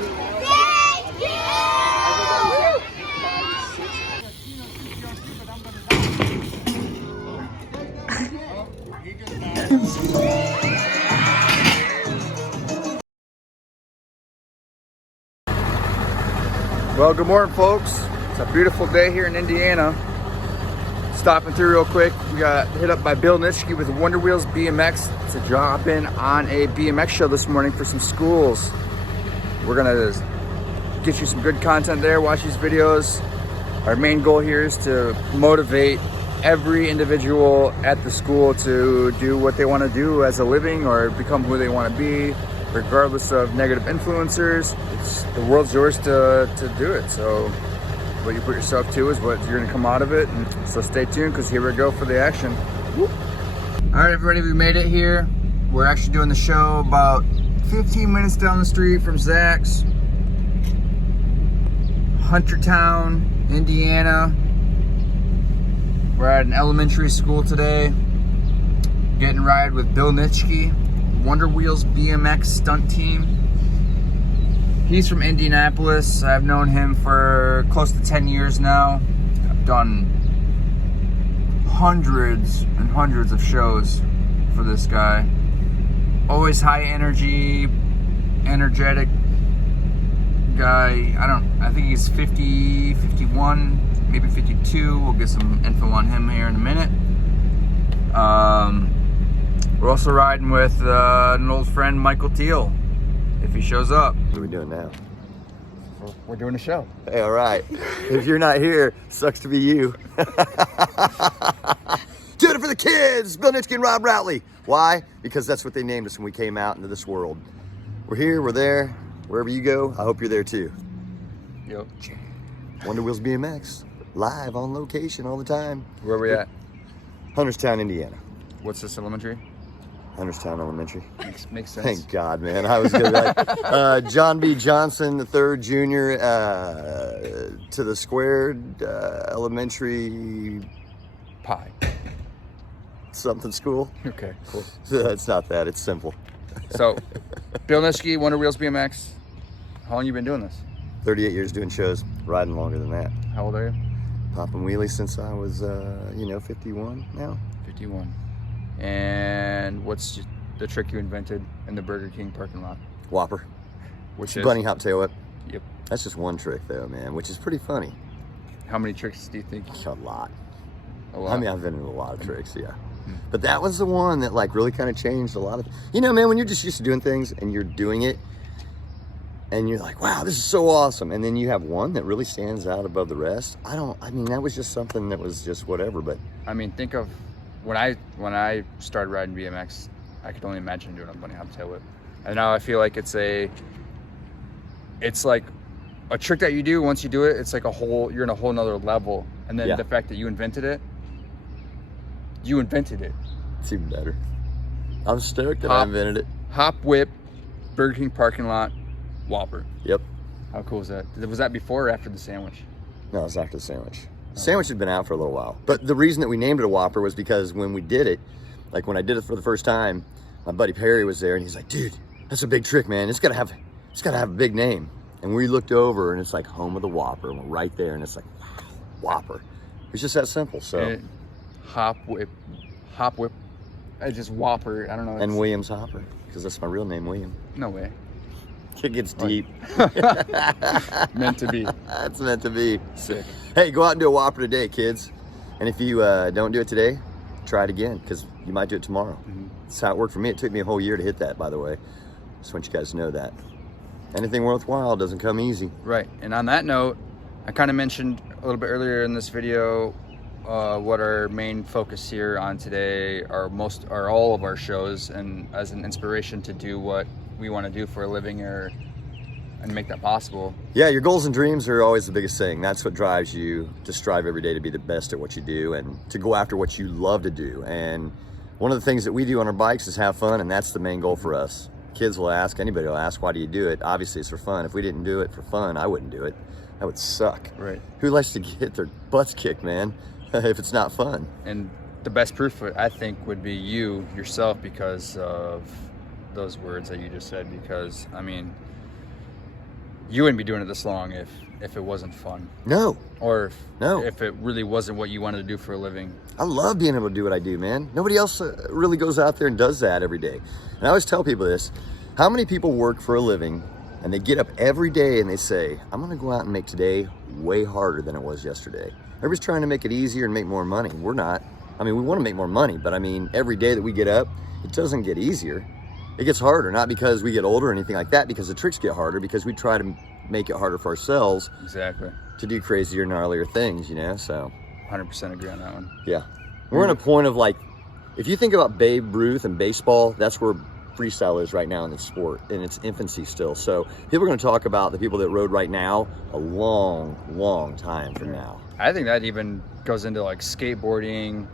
Thank you! Well, good morning, folks. It's a beautiful day here in Indiana. Stopping through real quick. We got hit up by Bill Nitschke with Wonder Wheels BMX to drop in on a BMX show this morning for some schools. We're gonna get you some good content there, watch these videos. Our main goal here is to motivate every individual at the school to do what they want to do as a living or become who they want to be, regardless of negative influencers. The world's yours to do it. So what you put yourself to is what you're going to come out of it. And so stay tuned, because here we go for the action. Whoop. All right, everybody, we made it here. We're actually doing the show about 15 minutes down the street from Zach's. Huntertown, Indiana. We're at an elementary school today. Getting a ride with Bill Nitschke, Wonder Wheels BMX stunt team. He's from Indianapolis. I've known him for close to 10 years now. I've done hundreds and hundreds of shows for this guy. Always high energy, energetic guy. I think he's 50, 51, maybe 52. We'll get some info on him here in a minute. We're also riding with an old friend, Michael Teal, if he shows up. What are we doing now? We're doing a show. Hey, all right. If you're not here, sucks to be you. Doing it for the kids, Bill Nitschke and Rob Rowley. Why? Because that's what they named us when we came out into this world. We're here, we're there. Wherever you go, I hope you're there too. Yep. Wonder Wheels BMX, live on location all the time. Where are we at? Huntertown, Indiana. What's this elementary? Huntertown Elementary. Makes sense. Thank God, man. I was gonna be like, John B. Johnson, the third junior, to the squared elementary Pie. something school. Okay, cool. It's not that. It's simple. So, Bill Nitschke, Wonder Wheels BMX. How long you been doing this? 38 years doing shows, riding longer than that. How old are you? Popping wheelies since I was, 51 now. 51. And what's the trick you invented in the Burger King parking lot? Whopper. Which is? Bunny hop tail whip. Yep. That's just one trick though, man, which is pretty funny. How many tricks do you think? A lot. A lot. I mean, I've been in a lot of tricks, yeah. But that was the one that like really kind of changed a lot of, man, when you're just used to doing things and you're doing it and you're like, wow, this is so awesome. And then you have one that really stands out above the rest. That was just something that was just whatever, but. I mean, think of when I started riding BMX, I could only imagine doing a bunny hop tail whip. And now I feel like it's like a trick that you do. Once you do it, it's like you're in a whole nother level. And then the fact that you invented it. It's even better. I'm stoked that I invented it. Hop whip, Burger King parking lot, Whopper. Yep. How cool is that? Was that before or after the sandwich? No, it was after the sandwich. The sandwich had been out for a little while. But the reason that we named it a Whopper was because when we did it, like when I did it for the first time, my buddy Perry was there and he's like, dude, that's a big trick, man. It's gotta have a big name. And we looked over and it's like home of the Whopper and we're right there and it's like, wow, Whopper. It's just that simple. So Hop whip, I just Whopper, I don't know. And Williams Hopper, because that's my real name, William. No way. It gets deep. Meant to be. It's meant to be. Sick. Hey, go out and do a Whopper today, kids. And if you don't do it today, try it again, because you might do it tomorrow. Mm-hmm. That's how it worked for me. It took me a whole year to hit that, by the way. Just want you guys to know that. Anything worthwhile doesn't come easy. Right. And on that note, I kind of mentioned a little bit earlier in this video what our main focus here on today are all of our shows, and as an inspiration to do what we want to do for a living and make that possible. Yeah, your goals and dreams are always the biggest thing. That's what drives you to strive every day to be the best at what you do and to go after what you love to do. And one of the things that we do on our bikes is have fun, and that's the main goal for us. Kids will ask, anybody will ask, why do you do it? Obviously it's for fun. If we didn't do it for fun, I wouldn't do it. That would suck. Right. Who likes to get their butts kicked, man, if it's not fun? And the best proof, I think, would be you yourself, because of those words that you just said. Because I mean, you wouldn't be doing it this long if it wasn't fun. No. Or No. if it really wasn't what you wanted to do for a living. I love being able to do what I do, man. Nobody else really goes out there and does that every day. And I always tell people this. How many people work for a living and they get up every day and they say, I'm going to go out and make today way harder than it was yesterday. Everybody's trying to make it easier and make more money. We're not. I mean, we want to make more money, but I mean, every day that we get up, it doesn't get easier. It gets harder, not because we get older or anything like that, because the tricks get harder, because we try to make it harder for ourselves. Exactly. To do crazier, gnarlier things, you know, so. 100% agree on that one. Yeah. We're in a point of like, if you think about Babe Ruth and baseball, that's where freestyle is right now in the sport, in its infancy still. So people are going to talk about the people that rode right now a long, long time from now. I think that even goes into like skateboarding.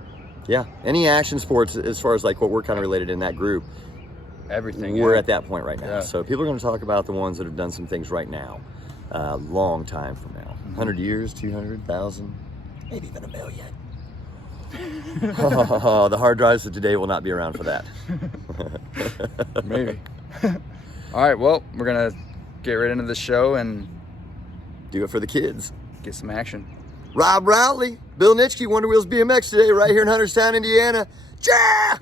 Yeah. Any action sports, as far as like what we're kind of related in that group. Everything. We're at that point right now. Yeah. So people are going to talk about the ones that have done some things right now, long time from now. 100 years, 200,000, maybe even a million. Oh, the hard drives of today will not be around for that. Maybe. All right, well, we're going to get right into the show and do it for the kids. Get some action. Rob Rowley, Bill Nitschke, Wonder Wheels BMX today, right here in Huntertown, Indiana. Yeah!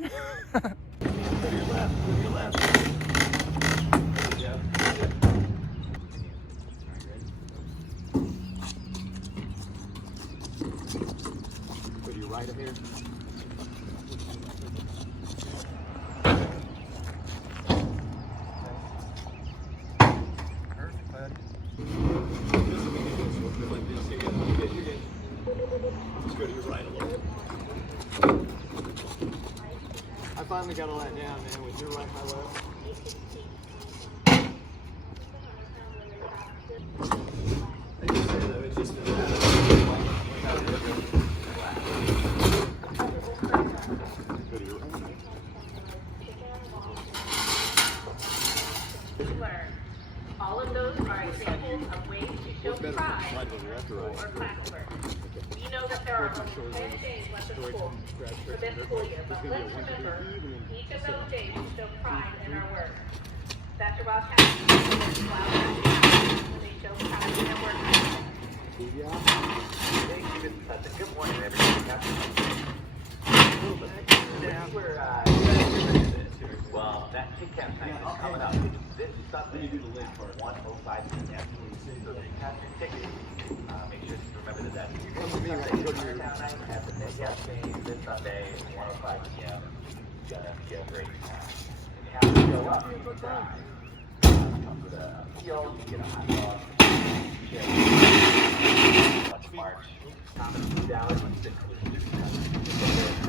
Right up here. Perfect, bud. Just go to your right a little bit. I finally got all that down, man, with your right, my left. It's just all of those are examples of ways to show pride or classwork. We know that there are only 10 days left of school for this school year, but let's remember each of those days to show pride in our work. Dr. Ross has when they show pride in their work. Good morning, everybody. Well, that Kit Kat night is coming up. This Sunday, 1:05 p.m. So if you have your tickets, make sure to remember that that's Huntertown night at the Kit Kat game this Sunday, 1:05 p.m. It's gonna be a great time. You have to show up. Come to the Teal, you get a hot dog, March. Common food hours, which includes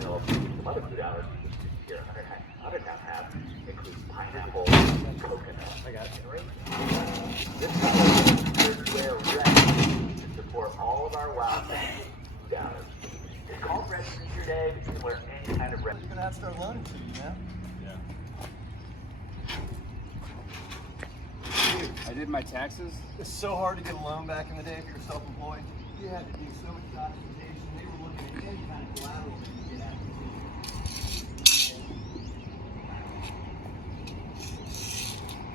some other food hours here at Huntertown have, includes pineapple, coconut. I got it. This color is wear red to support all of our wild food hours. It's called Red Sneaker Day, but you can wear any kind of red. You're gonna have to start loaning soon, you know? Yeah. Dude, I did my taxes. It's so hard to get a loan back in the day if you're self-employed. You had to do so much documentation. They were looking at any kind of collateral that you could get out.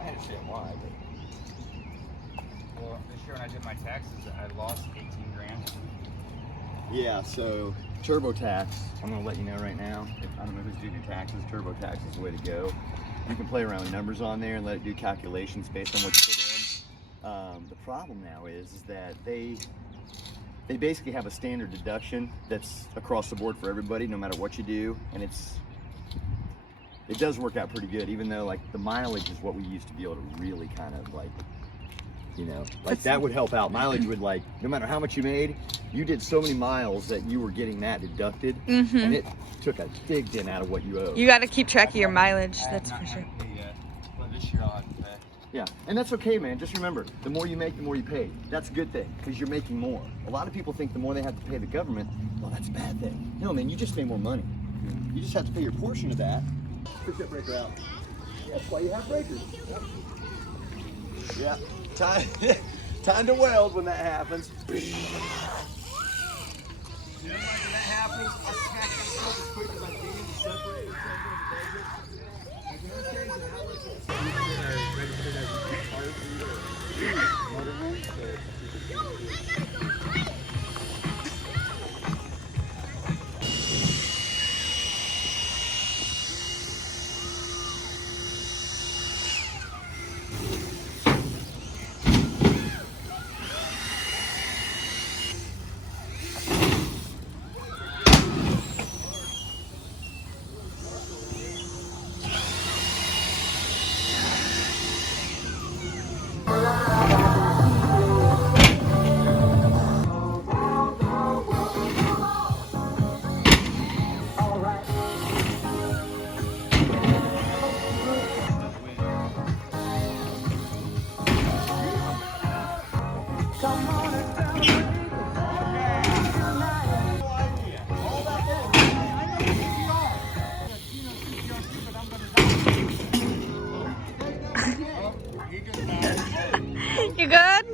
I understand why, but Well, this year when I did my taxes, I lost 18 grand. yeah. So TurboTax, I'm gonna let you know right now. I don't know who's doing your taxes. TurboTax is the way to go. You can play around with numbers on there and let it do calculations based on what you put in. The problem now is that they basically have a standard deduction that's across the board for everybody, no matter what you do, and it does work out pretty good, even though like the mileage is what we used to be able to really kind of like, you know, like that would help out. Mileage would like, no matter how much you made, you did so many miles that you were getting that deducted, and it took a big dent out of what you owed. You got to keep track of your mileage, that's for sure. But this year I'll have to pay. Yeah, and that's okay, man. Just remember, the more you make, the more you pay. That's a good thing, because you're making more. A lot of people think the more they have to pay the government, well, that's a bad thing. No, man, you just pay more money. You just have to pay your portion of that. Push that breaker out. That's why you have breakers. Yep. Yeah, time to weld when that happens. When that happens, I smack myself as quick as I can to separate it. Motor You good?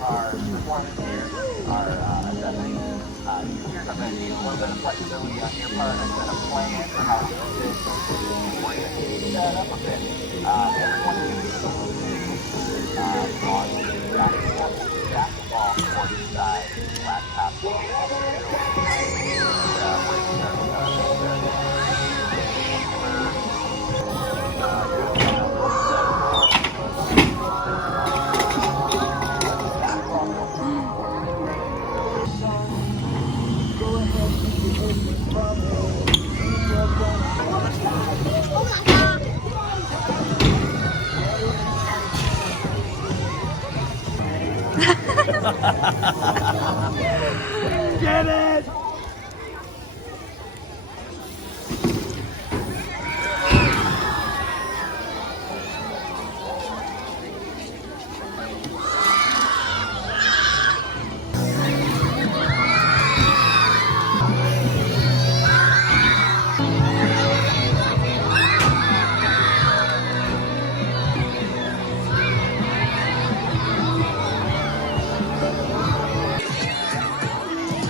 Our performance here, our assessing. Here's something that needs a little bit of flexibility on your part. I set a plan for how to do this. We're going to change that up a bit. Everyone is going to be able to on the basketball court side, laptop. Get it!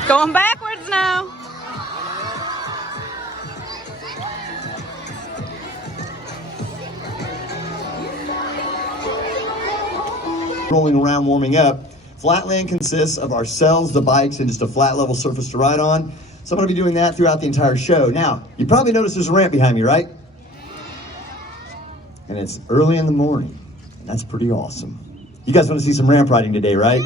Going backwards now. Rolling around, warming up. Flatland consists of ourselves, the bikes, and just a flat level surface to ride on. So I'm going to be doing that throughout the entire show. Now, you probably noticed there's a ramp behind me, right? And it's early in the morning, and that's pretty awesome. You guys want to see some ramp riding today, right?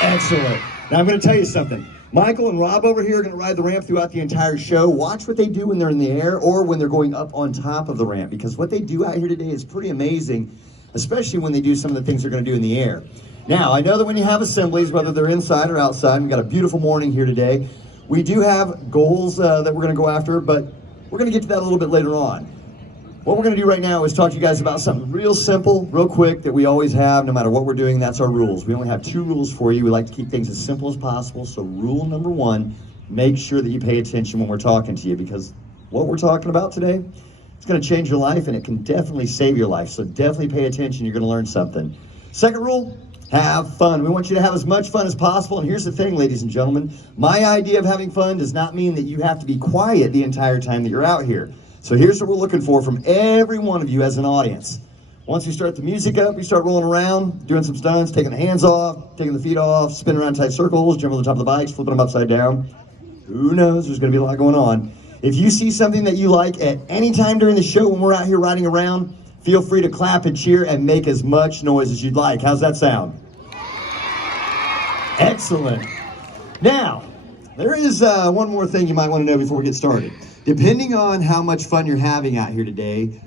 Excellent. Now I'm going to tell you something. Michael and Rob over here are going to ride the ramp throughout the entire show. Watch what they do when they're in the air or when they're going up on top of the ramp, because what they do out here today is pretty amazing, especially when they do some of the things they're going to do in the air. Now, I know that when you have assemblies, whether they're inside or outside, we've got a beautiful morning here today. We do have goals that we're going to go after, but we're going to get to that a little bit later on. What we're going to do right now is talk to you guys about something real simple, real quick, that we always have no matter what we're doing. That's our rules. We only have 2 rules for you. We like to keep things as simple as possible. So rule number 1, make sure that you pay attention when we're talking to you, because what we're talking about today, it's going to change your life and it can definitely save your life. So definitely pay attention. You're going to learn something. Second rule, have fun. We want you to have as much fun as possible. And here's the thing, ladies and gentlemen, my idea of having fun does not mean that you have to be quiet the entire time that you're out here. So here's what we're looking for from every one of you as an audience. Once we start the music up, we start rolling around, doing some stunts, taking the hands off, taking the feet off, spinning around tight circles, jumping on the top of the bikes, flipping them upside down. Who knows? There's going to be a lot going on. If you see something that you like at any time during the show when we're out here riding around, feel free to clap and cheer and make as much noise as you'd like. How's that sound? Excellent. Now, There is one more thing you might want to know before we get started. Depending on how much fun you're having out here today,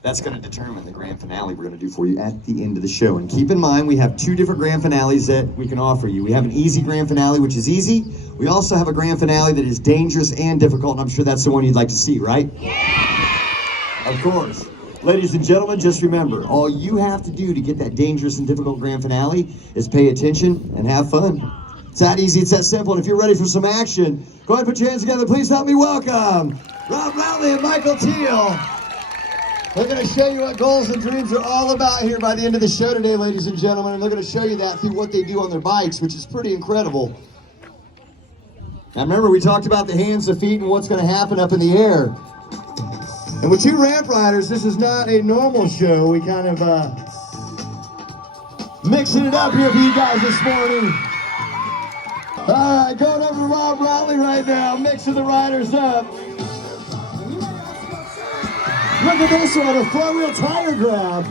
that's going to determine the grand finale we're going to do for you at the end of the show. And keep in mind, we have two different grand finales that we can offer you. We have an easy grand finale, which is easy. We also have a grand finale that is dangerous and difficult, and I'm sure that's the one you'd like to see, right? Yeah! Of course. Ladies and gentlemen, just remember, all you have to do to get that dangerous and difficult grand finale is pay attention and have fun. It's that easy, it's that simple, and if you're ready for some action, go ahead and put your hands together. Please help me welcome Rowley and Michael Teal. They're going to show you what goals and dreams are all about here by the end of the show today, ladies and gentlemen, and they're going to show you that through what they do on their bikes, which is pretty incredible. Now remember, we talked about the hands, the feet, and what's going to happen up in the air. And with two ramp riders, this is not a normal show. We kind of mixing it up here for you guys this morning. All right, going over to Rowley right now, mixing the riders up. Look at this one, a front wheel tire grab.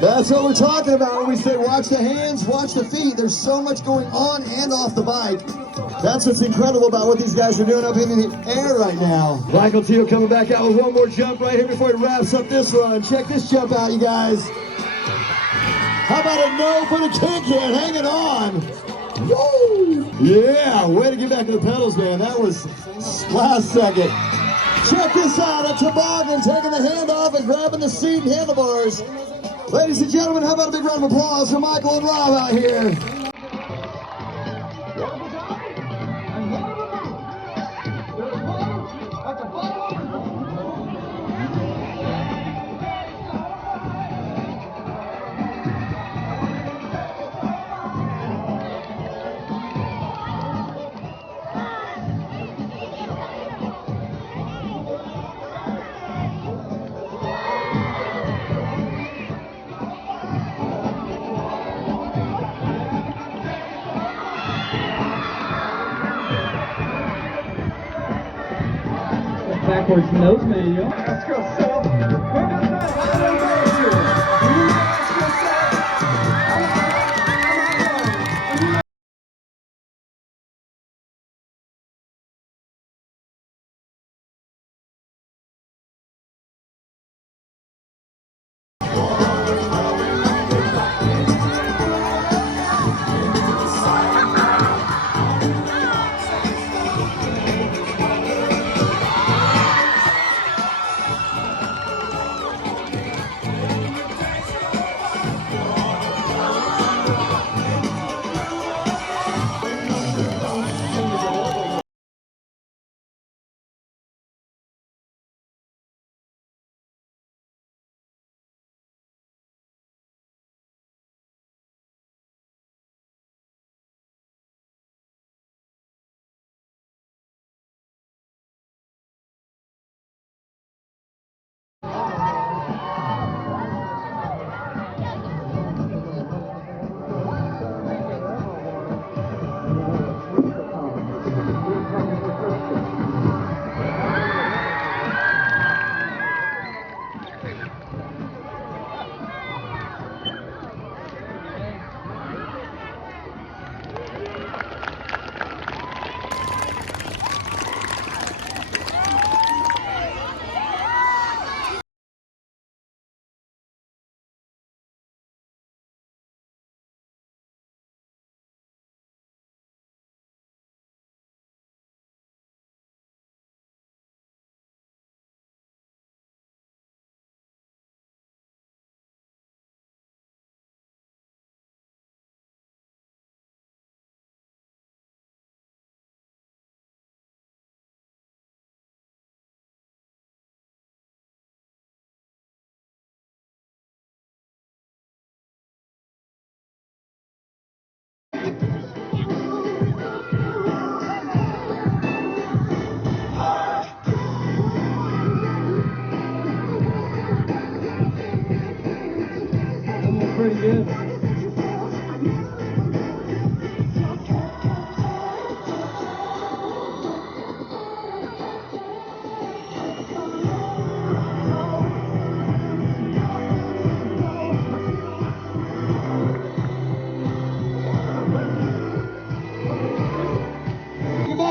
That's what we're talking about when we say watch the hands, watch the feet. There's so much going on and off the bike. That's what's incredible about what these guys are doing up in the air right now. Michael Teal coming back out with one more jump right here before he wraps up this run. Check this jump out, you guys. How about a no for the kick in? Hang it on. Woo! Yeah, way to get back to the pedals, man. That was last second. Check this out, a toboggan taking the hand off and grabbing the seat and handlebars. Ladies and gentlemen, how about a big round of applause for Michael and Rob out here? Backwards nose manual. Let's go, so.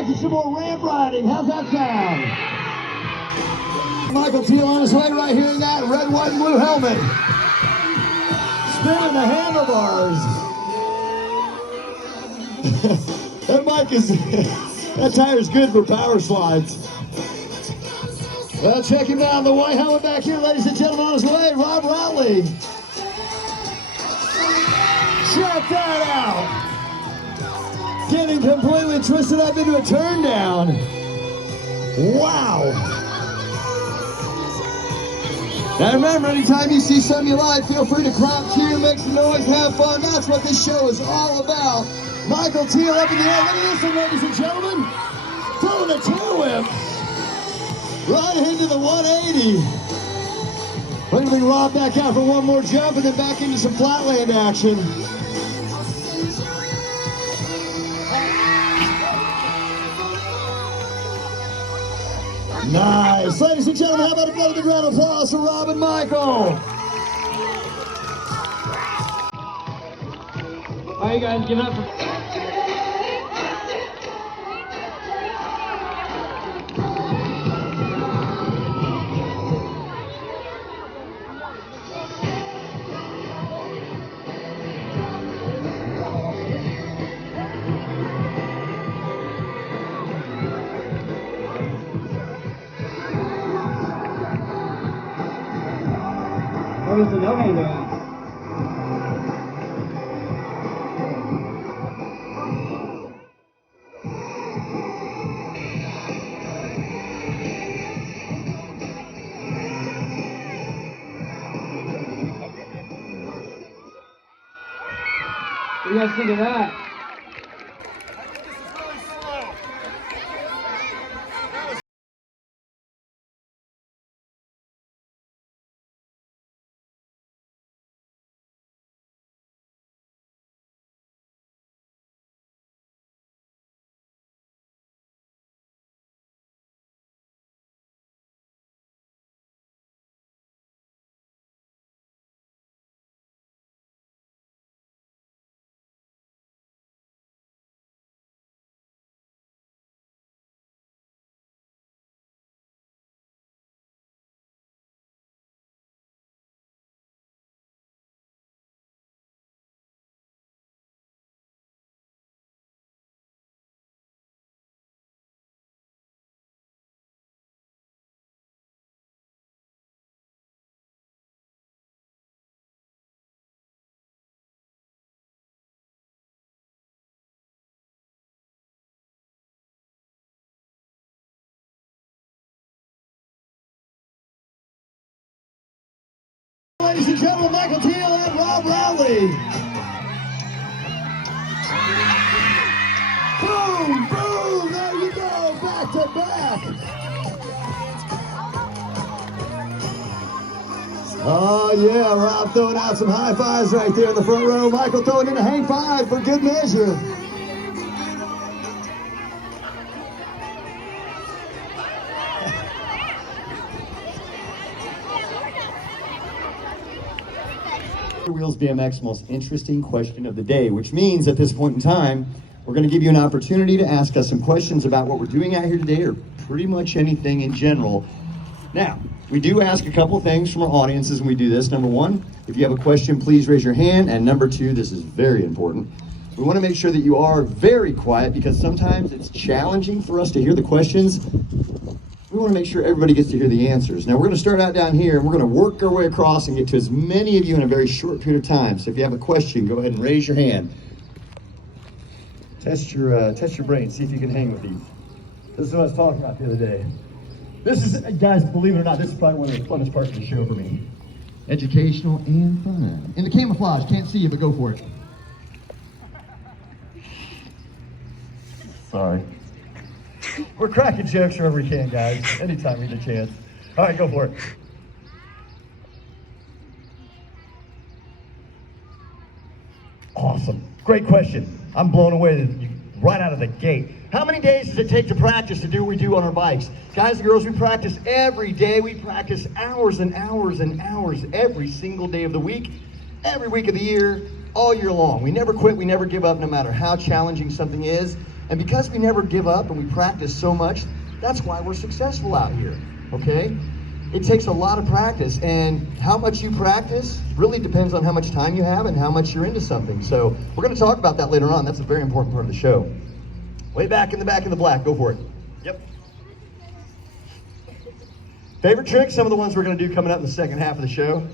practice some more ramp riding. How's that sound? Michael Teal on his way right here in that red, white, and blue helmet. Spinning the handlebars. That bike is, that tire's good for power slides. Well, check him out, the white helmet back here, ladies and gentlemen, on his way, Rob Rowley. Check that out. Getting completely twisted up into a turn down. Wow. Now remember, anytime you see something you like, feel free to crowd, cheer, make some noise, have fun. That's what this show is all about. Michael Teal up in the air. Look at this one, ladies and gentlemen. Throwing a tail whip. Right into the 180. We're going to bring Rob back out for one more jump and then back into some flatland action. Nice. Ladies and gentlemen, how about a big round of applause for Rob and Michael? All right, you guys, give it up for... What was the no-hander? What do you guys think of that? Ladies and gentlemen, Michael Teal and Rob Rowley. Boom, boom, there you go, back to back. Oh yeah, Rob throwing out some high fives right there in the front row. Michael throwing in a hang five for good measure. Wonder Wheels BMX most interesting question of the day, which means at this point in time, we're going to give you an opportunity to ask us some questions about what we're doing out here today, or pretty much anything in general. Now, we do ask a couple things from our audiences when we do this. Number one, if you have a question, please raise your hand. And number two, this is very important, we want to make sure that you are very quiet, because sometimes it's challenging for us to hear the questions. We want to make sure everybody gets to hear the answers. Now, we're going to start out down here, and we're going to work our way across and get to as many of you in a very short period of time. So if you have a question, go ahead and raise your hand. Test your brain, see if you can hang with these. This is what I was talking about the other day. This is, guys, believe it or not, this is probably one of the funnest parts of the show for me. Educational and fun. In the camouflage, can't see you, but go for it. Sorry. We're cracking jokes wherever we can, guys. Anytime we get a chance. All right, go for it. Awesome. Great question. I'm blown away right out of the gate. How many days does it take to practice to do what we do on our bikes? Guys and girls, we practice every day. We practice hours and hours and hours every single day of the week, every week of the year, all year long. We never quit. We never give up, no matter how challenging something is. And because we never give up and we practice so much, that's why we're successful out here, okay? It takes a lot of practice, and how much you practice really depends on how much time you have and how much you're into something. So we're gonna talk about that later on. That's a very important part of the show. Way back in the back of the black, go for it. Yep. Favorite tricks, some of the ones we're gonna do coming up in the second half of the show.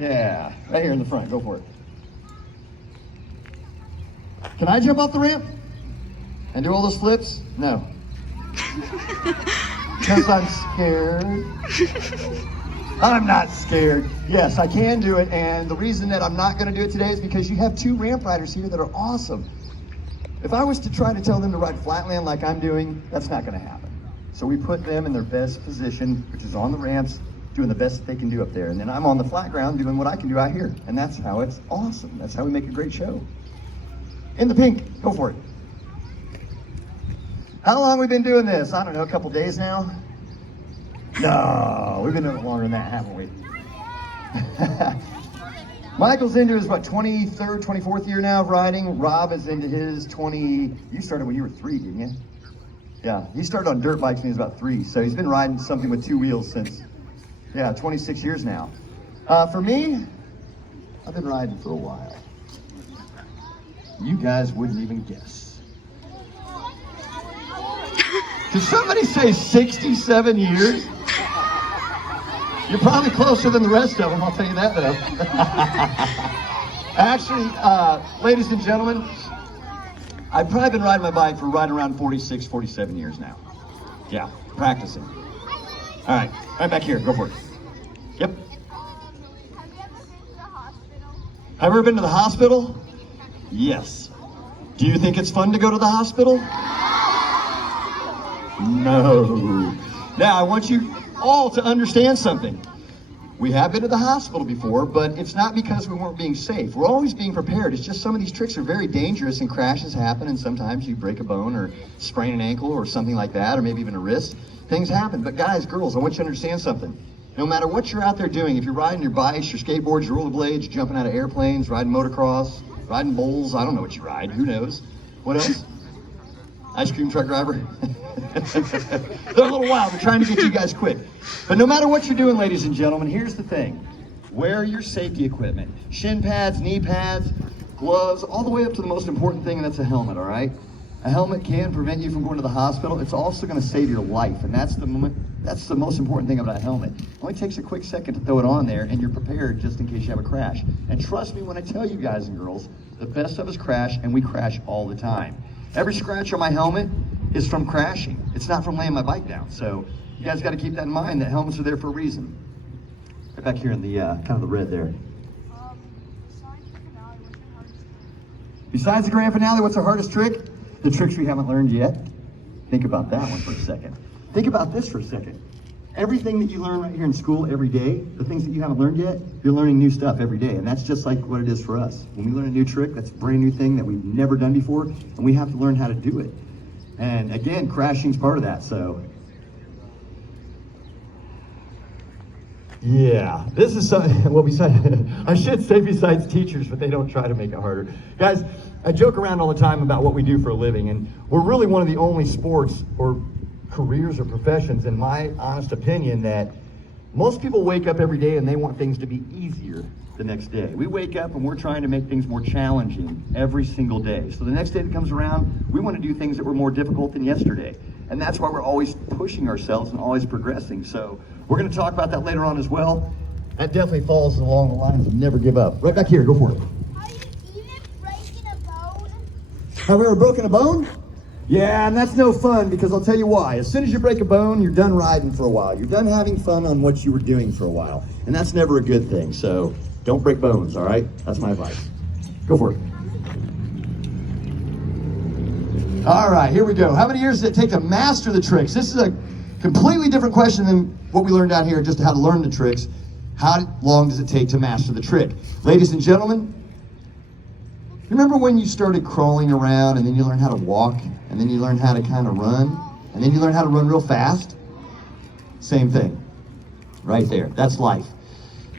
Yeah, right here in the front, go for it. Can I jump off the ramp and do all those flips? No. Because I'm scared. I'm not scared. Yes, I can do it, and the reason that I'm not gonna do it today is because you have two ramp riders here that are awesome. If I was to try to tell them to ride flatland like I'm doing, that's not gonna happen. So we put them in their best position, which is on the ramps, doing the best that they can do up there. And then I'm on the flat ground doing what I can do out here. And that's how it's awesome. That's how we make a great show. In the pink, go for it. How long have we been doing this? I don't know, a couple days now? No, we've been doing it longer than that, haven't we? Michael's into his, 23rd, 24th year now of riding. Rob is into his you started when you were 3, didn't you? Yeah, he started on dirt bikes when he was about 3, so he's been riding something with 2 wheels since, 26 years now. For me, I've been riding for a while. You guys wouldn't even guess. Did somebody say 67 years? You're probably closer than the rest of them, I'll tell you that though. Actually, ladies and gentlemen, I've probably been riding my bike for right around 46, 47 years now. Yeah, practicing. All right back here, go for it. Yep. Have you ever been to the hospital? Yes. Do you think it's fun to go to the hospital? No. Now, I want you all to understand something. We have been to the hospital before, but it's not because we weren't being safe. We're always being prepared. It's just some of these tricks are very dangerous and crashes happen, and sometimes you break a bone or sprain an ankle or something like that, or maybe even a wrist. Things happen. But guys, girls, I want you to understand something. No matter what you're out there doing, if you're riding your bikes, your skateboards, your rollerblades, jumping out of airplanes, riding motocross, riding bowls, I don't know what you ride, who knows? What else? Ice cream truck driver? They're a little wild, we're trying to get you guys quick. But no matter what you're doing, ladies and gentlemen, here's the thing. Wear your safety equipment. Shin pads, knee pads, gloves, all the way up to the most important thing, and that's a helmet, all right? A helmet can prevent you from going to the hospital. It's also gonna save your life, and that's the most important thing about a helmet. It only takes a quick second to throw it on there, and you're prepared just in case you have a crash. And trust me when I tell you guys and girls, the best of us crash, and we crash all the time. Every scratch on my helmet is from crashing. It's not from laying my bike down. So you guys gotta keep that in mind, that helmets are there for a reason. Right back here in the, kind of the red there. Besides the grand finale, what's our hardest trick? The tricks we haven't learned yet. Think about that one for a second. Think about this for a second. Everything that you learn right here in school every day, the things that you haven't learned yet, you're learning new stuff every day. And that's just like what it is for us. When we learn a new trick, that's a brand new thing that we've never done before, and we have to learn how to do it. And again, crashing's part of that, so. Yeah, this is something, well, I should say besides teachers, but they don't try to make it harder. Guys, I joke around all the time about what we do for a living, and we're really one of the only sports or careers or professions, in my honest opinion, that most people wake up every day and they want things to be easier the next day. We wake up and we're trying to make things more challenging every single day. So the next day that comes around, we want to do things that were more difficult than yesterday. And that's why we're always pushing ourselves and always progressing. So we're going to talk about that later on as well. That definitely falls along the lines of never give up. Right back here, go for it. Are you even breaking a bone? Have we ever broken a bone? Yeah, and that's no fun, because I'll tell you why. As soon as you break a bone, you're done riding for a while. You're done having fun on what you were doing for a while. And that's never a good thing. So don't break bones, all right? That's my advice. Go for it. All right, here we go. How many years does it take to master the tricks? This is a completely different question than what we learned out here, just how to learn the tricks. How long does it take to master the trick? Ladies and gentlemen, remember when you started crawling around and then you learned how to walk and then you learned how to kind of run and then you learned how to run real fast? Same thing, right there. That's life.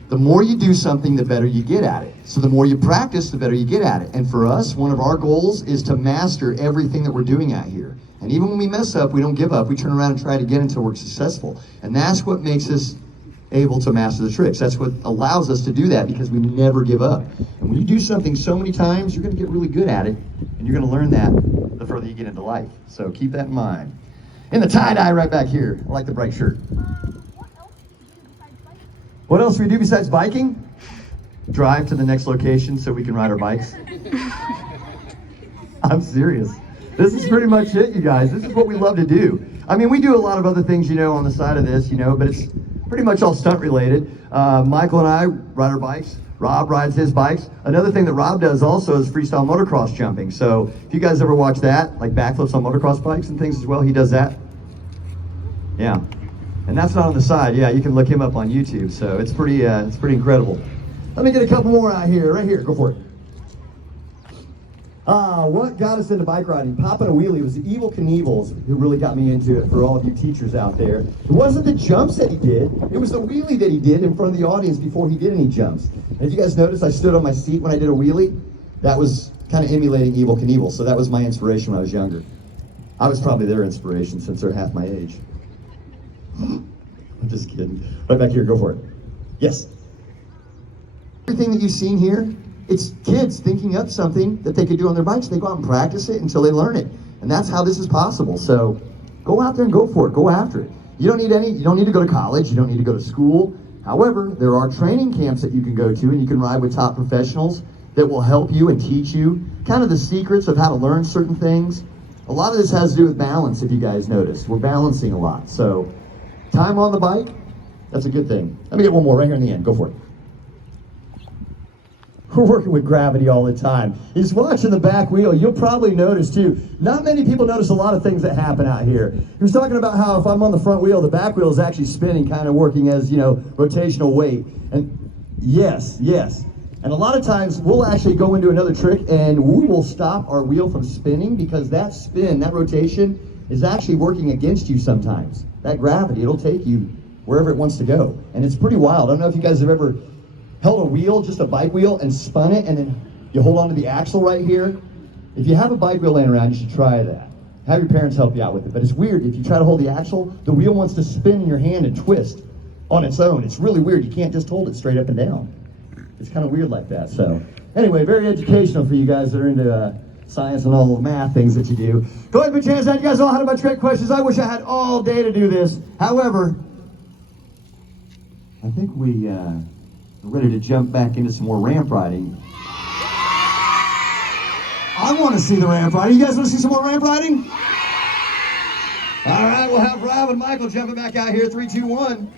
the more you do something, the better you get at it. So the more you practice, the better you get at it. And for us, one of our goals is to master everything that we're doing out here. And even when we mess up, we don't give up. We turn around and try it again until we're successful. And that's what makes us able to master the tricks. That's what allows us to do that, because we never give up. And when you do something so many times, you're going to get really good at it, and you're going to learn that the further you get into life. So keep that in mind. And the tie-dye right back here. I like the bright shirt. What else do we do besides biking? Drive to the next location so we can ride our bikes. I'm serious. This is pretty much it, you guys. This is what we love to do. I mean, we do a lot of other things, you know, on the side of this, you know, but it's pretty much all stunt related. Michael and I ride our bikes. Rob rides his bikes. Another thing that Rob does also is freestyle motocross jumping. So if you guys ever watch that, like backflips on motocross bikes and things as well, he does that. Yeah. And that's not on the side. Yeah, you can look him up on YouTube. So it's pretty incredible. Let me get a couple more out here. Right here. Go for it. What got us into bike riding? Popping a wheelie. It was the Evel Knievel's who really got me into it, for all of you teachers out there. It wasn't the jumps that he did. It was the wheelie that he did in front of the audience before he did any jumps. And if you guys notice, I stood on my seat when I did a wheelie. That was kind of emulating Evel Knievel. So that was my inspiration when I was younger. I was probably their inspiration since they're half my age. I'm just kidding. Right back here. Go for it. Yes. Everything that you've seen here, it's kids thinking up something that they could do on their bikes. They go out and practice it until they learn it. And that's how this is possible. So go out there and go for it. Go after it. You don't need to go to college. You don't need to go to school. However, there are training camps that you can go to, and you can ride with top professionals that will help you and teach you kind of the secrets of how to learn certain things. A lot of this has to do with balance, if you guys notice. We're balancing a lot. So time on the bike, that's a good thing. Let me get one more right here in the end. Go for it. We're working with gravity all the time. He's watching the back wheel. You'll probably notice too, not many people notice a lot of things that happen out here. He was talking about how if I'm on the front wheel, the back wheel is actually spinning, kind of working as, you know, rotational weight. And yes. And a lot of times we'll actually go into another trick and we will stop our wheel from spinning, because that spin, that rotation is actually working against you sometimes. That gravity, it'll take you wherever it wants to go. And it's pretty wild. I don't know if you guys have ever held a wheel, just a bike wheel, and spun it, and then you hold on to the axle right here. If you have a bike wheel laying around, you should try that. Have your parents help you out with it. But it's weird. If you try to hold the axle, the wheel wants to spin in your hand and twist on its own. It's really weird. You can't just hold it straight up and down. It's kind of weird like that. So anyway, very educational for you guys that are into science and all the math things that you do. Go ahead and put your hands down. You guys all had a bunch of great questions. I wish I had all day to do this. However, I think we're ready to jump back into some more ramp riding. I want to see the ramp riding. You guys want to see some more ramp riding? All right, we'll have Rob and Michael jumping back out here. 3, 2, 1.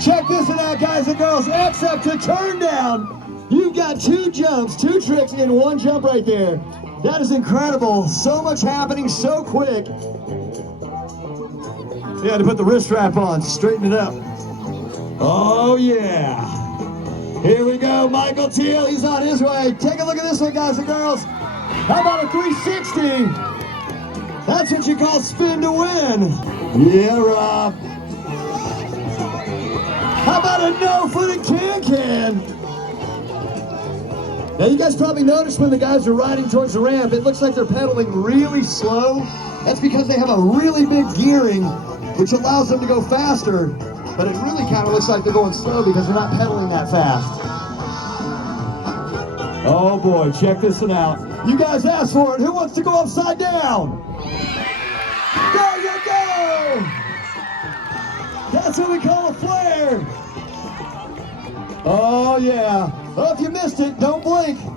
Check this one out, guys and girls. Except to turn down. You've got 2 jumps, 2 tricks in 1 jump right there. That is incredible. So much happening so quick. You had to put the wrist strap on, straighten it up. Oh, yeah. Here we go, Michael Teal, he's on his way. Take a look at this one, guys and girls. How about a 360? That's what you call spin to win. Yeah, Rob. How about a no-footed can-can? Now, you guys probably noticed when the guys are riding towards the ramp, it looks like they're pedaling really slow. That's because they have a really big gearing, which allows them to go faster. But it really kind of looks like they're going slow because they're not pedaling that fast. Oh boy, check this one out. You guys asked for it. Who wants to go upside down? Go, go, go! That's what we call a flare. Oh yeah. Oh, if you missed it, don't blink. Boom!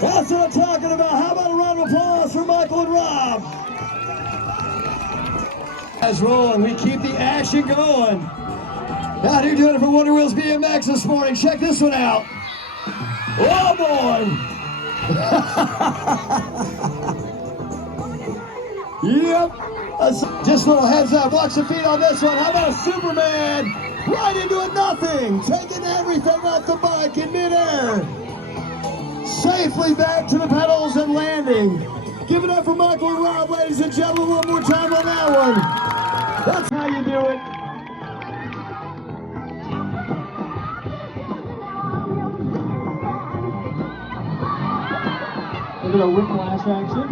That's what I'm talking about. How about a round of applause for Michael and Rob? As rolling, we keep the action going. Out here doing it for Wonder Wheels BMX this morning. Check this one out. Oh boy! Yep. Just a little heads up. Watch the feet on this one. How about a Superman? Right into a nothing. Taking everything off the bike in midair. Safely back to the pedals and landing. Give it up for Michael and Rob, ladies and gentlemen, one more time on that one. That's how you do it. Look at our whiplash action.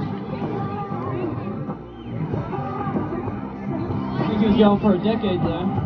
I think he was yelling for a decade there.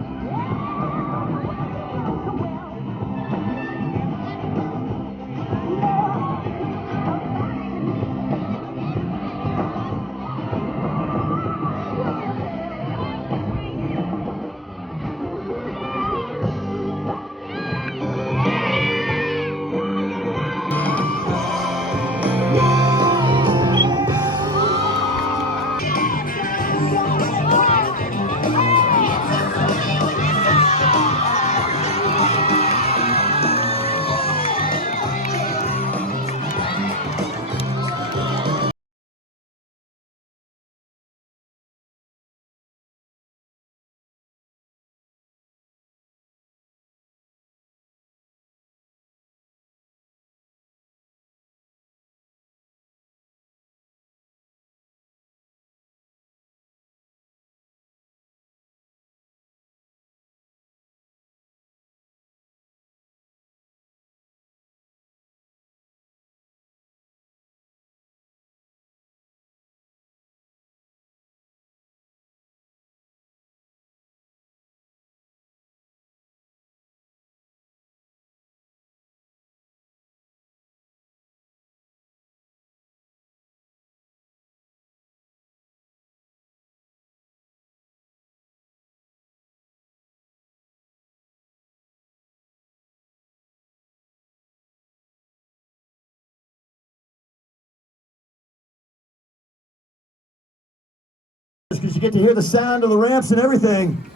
Because you get to hear the sound of the ramps and everything.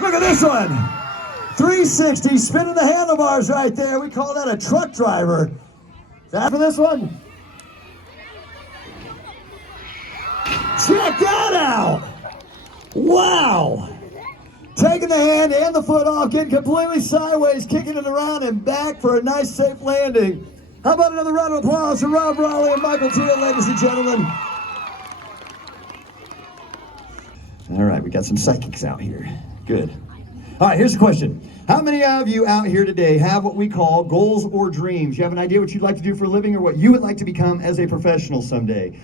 Look at this one. 360 spinning the handlebars right there. We call that a truck driver. That for this one? Check that out. Wow. Taking the hand and the foot off, getting completely sideways, kicking it around and back for a nice safe landing. How about another round of applause for Rob Rowley and Michael Teal, ladies and gentlemen. All right, we got some psychics out here. Good. All right, here's the question. How many of you out here today have what we call goals or dreams? You have an idea what you'd like to do for a living or what you would like to become as a professional someday?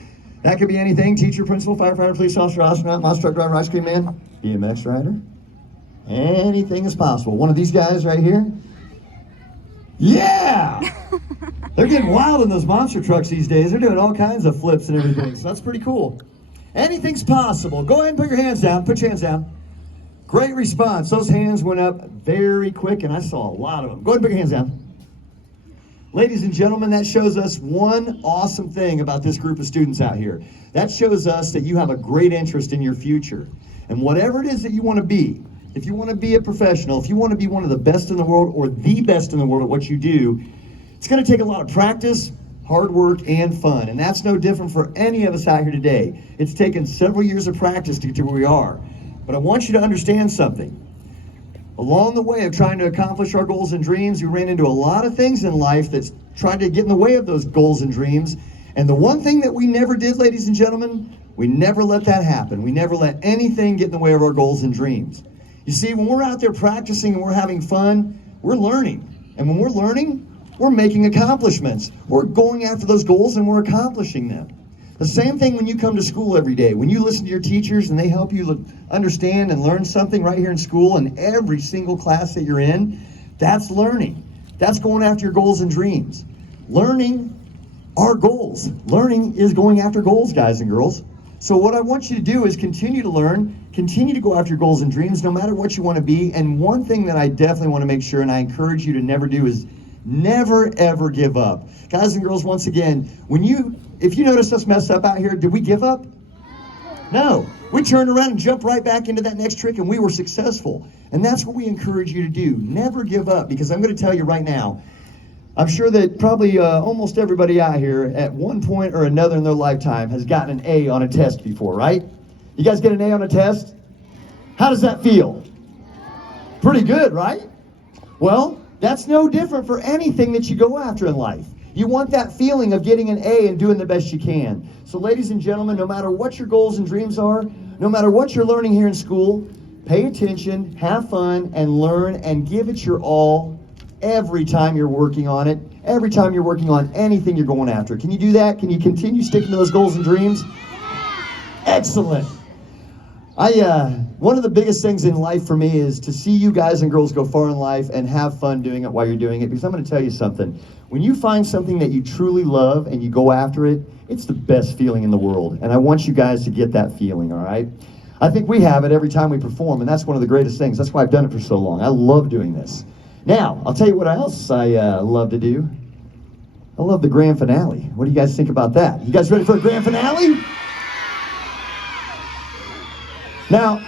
That could be anything: teacher, principal, firefighter, police officer, astronaut, monster truck driver, ice cream man, BMX rider. Anything is possible. One of these guys right here. Yeah! They're getting wild in those monster trucks these days. They're doing all kinds of flips and everything, so that's pretty cool. Anything's possible. Go ahead and put your hands down. Put your hands down. Great response. Those hands went up very quick, and I saw a lot of them. Go ahead and put your hands down. Ladies and gentlemen, that shows us one awesome thing about this group of students out here. That shows us that you have a great interest in your future. And whatever it is that you want to be, if you want to be a professional, if you want to be one of the best in the world or the best in the world at what you do, it's going to take a lot of practice, hard work, and fun. And that's no different for any of us out here today. It's taken several years of practice to get to where we are. But I want you to understand something. Along the way of trying to accomplish our goals and dreams, we ran into a lot of things in life that's tried to get in the way of those goals and dreams. And the one thing that we never did, ladies and gentlemen, we never let that happen. We never let anything get in the way of our goals and dreams. You see, when we're out there practicing and we're having fun, we're learning. And when we're learning, we're making accomplishments. We're going after those goals and we're accomplishing them. The same thing when you come to school every day. When you listen to your teachers and they help you understand and learn something right here in school in every single class that you're in, that's learning. That's going after your goals and dreams. Learning are goals. Learning is going after goals, guys and girls. So what I want you to do is continue to learn, continue to go after your goals and dreams, no matter what you want to be. And one thing that I definitely want to make sure and I encourage you to never do is never, ever give up. Guys and girls, once again, if you notice us mess up out here, did we give up? No. We turned around and jumped right back into that next trick and we were successful. And that's what we encourage you to do. Never give up, because I'm going to tell you right now, I'm sure that probably almost everybody out here at one point or another in their lifetime has gotten an A on a test before, right? You guys get an A on a test? How does that feel? Pretty good, right? Well, that's no different for anything that you go after in life. You want that feeling of getting an A and doing the best you can. So ladies and gentlemen, no matter what your goals and dreams are, no matter what you're learning here in school, pay attention, have fun, and learn, and give it your all every time you're working on it. every time you're working on anything you're going after. Can you do that? Can you continue sticking to those goals and dreams? Excellent. One of the biggest things in life for me is to see you guys and girls go far in life and have fun doing it while you're doing it, because I'm going to tell you something. When you find something that you truly love and you go after it, it's the best feeling in the world, and I want you guys to get that feeling, all right? I think we have it every time we perform, and that's one of the greatest things. That's why I've done it for so long. I love doing this. Now, I'll tell you what else I love to do. I love the grand finale. What do you guys think about that? You guys ready for a grand finale? Now,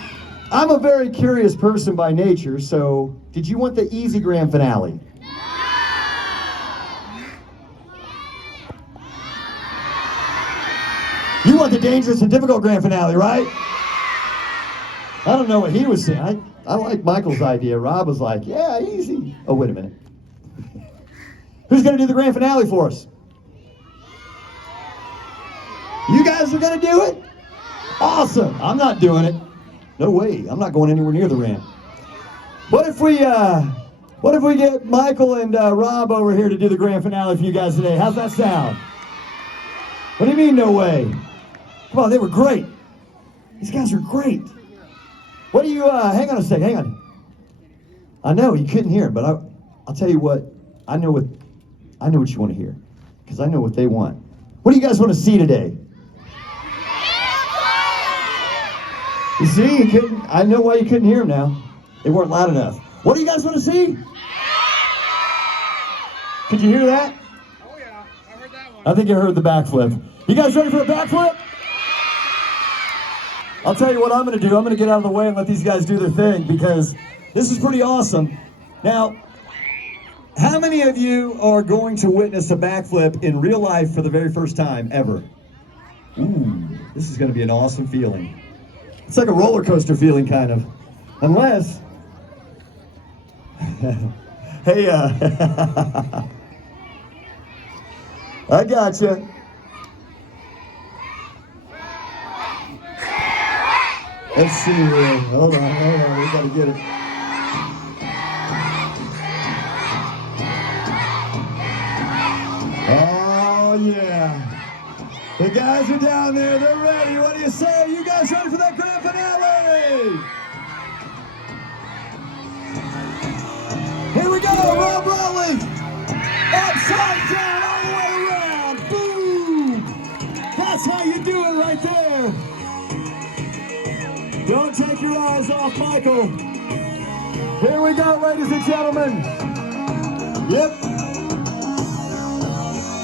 I'm a very curious person by nature, so did you want the easy grand finale? You want the dangerous and difficult grand finale, right? I don't know what he was saying. I like Michael's idea. Rob was like, yeah, easy. Oh, wait a minute. Who's going to do the grand finale for us? You guys are going to do it? Awesome. I'm not doing it. No way. I'm not going anywhere near the ramp. What if we get Michael and Rob over here to do the grand finale for you guys today? How's that sound? What do you mean, no way? Come on, they were great. These guys are great. What do you, hang on a second, hang on. I know, you couldn't hear, but I'll tell you what, I know what you want to hear, because I know what they want. What do you guys want to see today? You see, you couldn't, I know why you couldn't hear them now. They weren't loud enough. What do you guys want to see? Could you hear that? Oh yeah, I heard that one. I think you heard the backflip. You guys ready for a backflip? I'll tell you what I'm going to do. I'm going to get out of the way and let these guys do their thing, because this is pretty awesome. Now, how many of you are going to witness a backflip in real life for the very first time ever? Ooh, this is going to be an awesome feeling. It's like a roller coaster feeling, kind of. Unless, hey, I gotcha. Let's see here. Hold on, we gotta get it. Oh yeah. The guys are down there, they're ready. What do you say? You guys ready for that grand finale? Here we go, Rob Rowley. Upside down, all the way around. Boom! That's how you do it right there. Don't take your eyes off Michael. Here we go, ladies and gentlemen. Yep.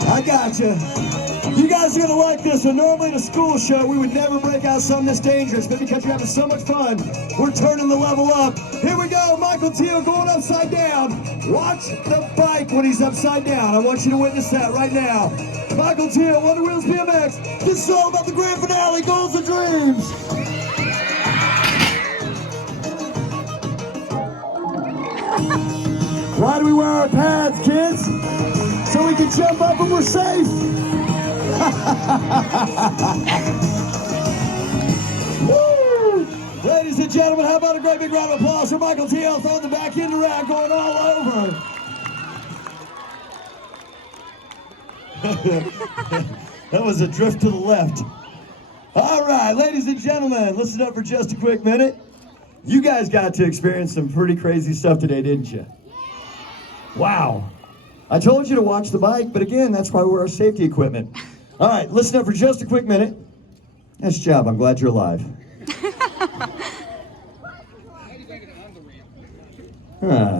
I gotcha. You guys are gonna like this one. Normally in a school show, we would never break out something this dangerous, but because you're having so much fun, we're turning the level up. Here we go, Michael Teal going upside down. Watch the bike when he's upside down. I want you to witness that right now. Michael Teal, Wonder Wheels BMX. This is all about the grand finale, goals and dreams. Why do we wear our pads, kids? So we can jump up and we're safe. Woo! Ladies and gentlemen, how about a great big round of applause for Michael Teal throwing the back end around, going all over. That was a drift to the left. All right, ladies and gentlemen, listen up for just a quick minute. You guys got to experience some pretty crazy stuff today, didn't you? Wow. I told you to watch the bike, but again, that's why we wear our safety equipment. All right, listen up for just a quick minute. Nice job. I'm glad you're alive.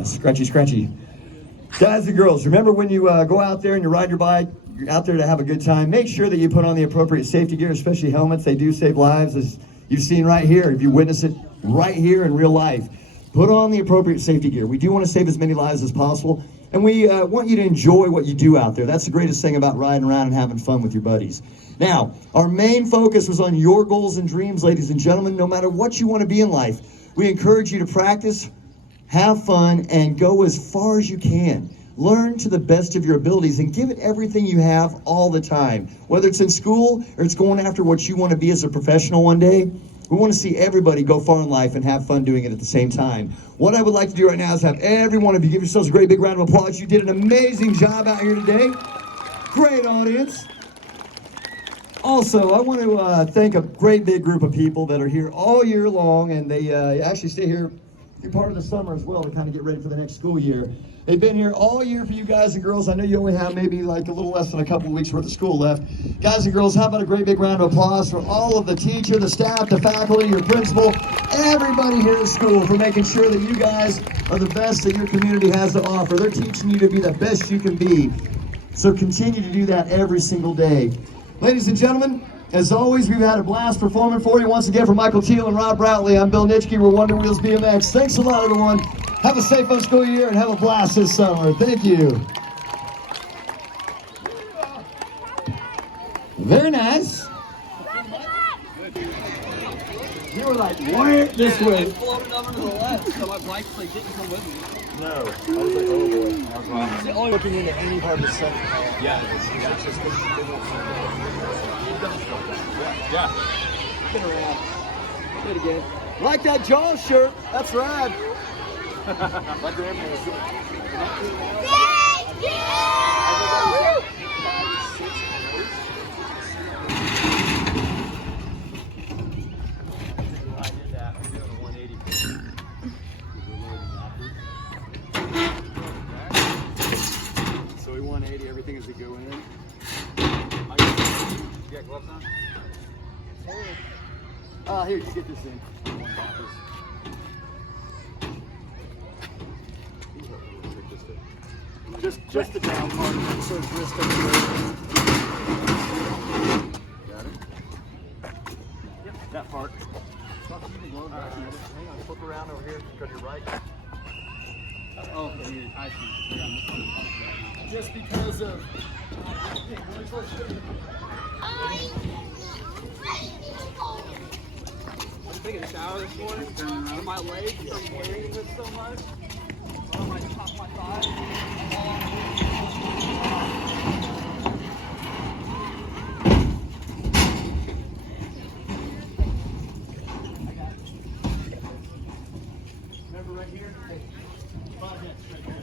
Scratchy, scratchy. Guys and girls, remember when you go out there and you ride your bike, you're out there to have a good time, make sure that you put on the appropriate safety gear, especially helmets. They do save lives, as you've seen right here. If you witness it right here in real life, put on the appropriate safety gear. We do want to save as many lives as possible, and we want you to enjoy what you do out there. That's the greatest thing about riding around and having fun with your buddies. Now, our main focus was on your goals and dreams, ladies and gentlemen. No matter what you want to be in life, we encourage you to practice, have fun, and go as far as you can. Learn to the best of your abilities and give it everything you have all the time. Whether it's in school or it's going after what you want to be as a professional one day, We want to see everybody go far in life and have fun doing it at the same time. What I would like to do right now is have every one of you give yourselves a great big round of applause. You did an amazing job out here today. Great audience. Also, I want to thank a great big group of people that are here all year long, and they actually stay here part of the summer as well to kind of get ready for the next school year. They've been here all year for you guys and girls. I know you only have maybe like a little less than a couple of weeks worth of school left. Guys and girls, how about a great big round of applause for all of the teacher, the staff, the faculty, your principal, everybody here at school for making sure that you guys are the best that your community has to offer. They're teaching you to be the best you can be. So continue to do that every single day. Ladies and gentlemen, as always, we've had a blast performing for you. Once again, for Michael Teal and Rob Rowley, I'm Bill Nitschke. We're Wonder Wheels BMX. Thanks a lot, everyone. Have a safe, fun school year and have a blast this summer. Thank you. Very nice. You were like, way this way. I floated over to the left, so my bike's like didn't come with me. No. I was like, oh boy. I was wrong. Only looking into any part of the center. Yeah. That's just the Yeah. Get around. Do it again. Like that Jaws shirt. That's rad. My grandma was doing Thank you! So we 180 everything as we go in. You got gloves on? here, just get this in. Just the down part, so his wrist comes through. Got it? Yep, that part. Hang on, flip around over here, go to your right. Oh, I see. Just because of... I'm taking a shower this morning, and my legs from carrying this so much. Oh, my top, my thigh. Remember right here? Hey, projects right here.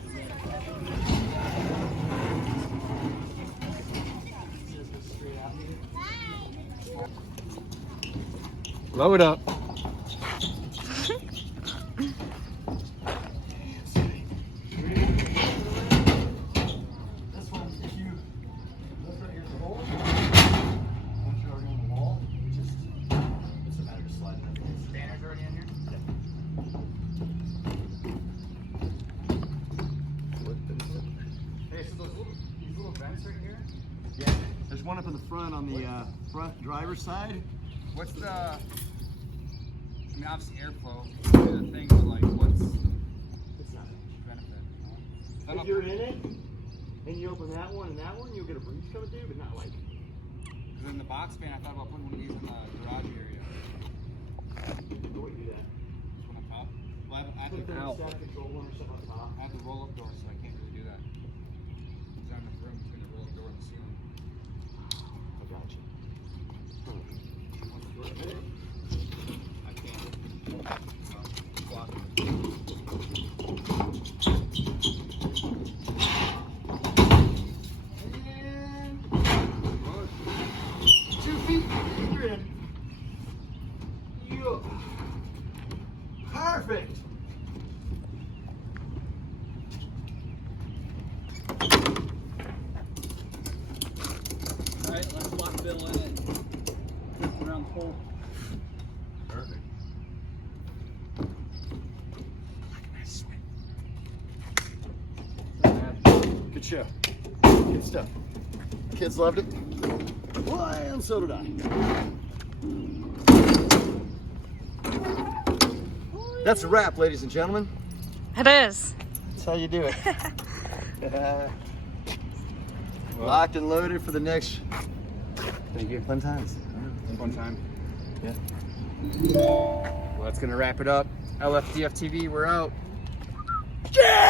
Just go straight out here. Load up. This one, if you look right here at the hole, once you're already on the wall, it's a matter of sliding everything. Banner's already in here? Hey, so these little vents right here? Yeah, there's one up in the front on the front driver's side. What's the, I mean, obviously airflow, the thing, but like, what's It's not. benefit? If you're in it and you open that one and that one, you'll get a breeze coming through, but not like. Because in the box fan, I thought about putting one of these in the garage area. Go and do that. Just one on top. Well, I have Put to, the static control one or something on top. I have the roll-up door, so I can't really do that. There's not enough room between the roll-up door and the ceiling. I got you. I can't. Block it. And 2 feet, you're in. You. Perfect. Alright, let's lock Bill in it. Around the pole. Perfect. Good show. Good stuff. Kids loved it. Well, and so did I. That's a wrap, ladies and gentlemen. It is. That's how you do it. Locked and loaded for the next Thank you. fun times. One time. Yeah. Well, that's going to wrap it up. LFDF TV, we're out. Yeah!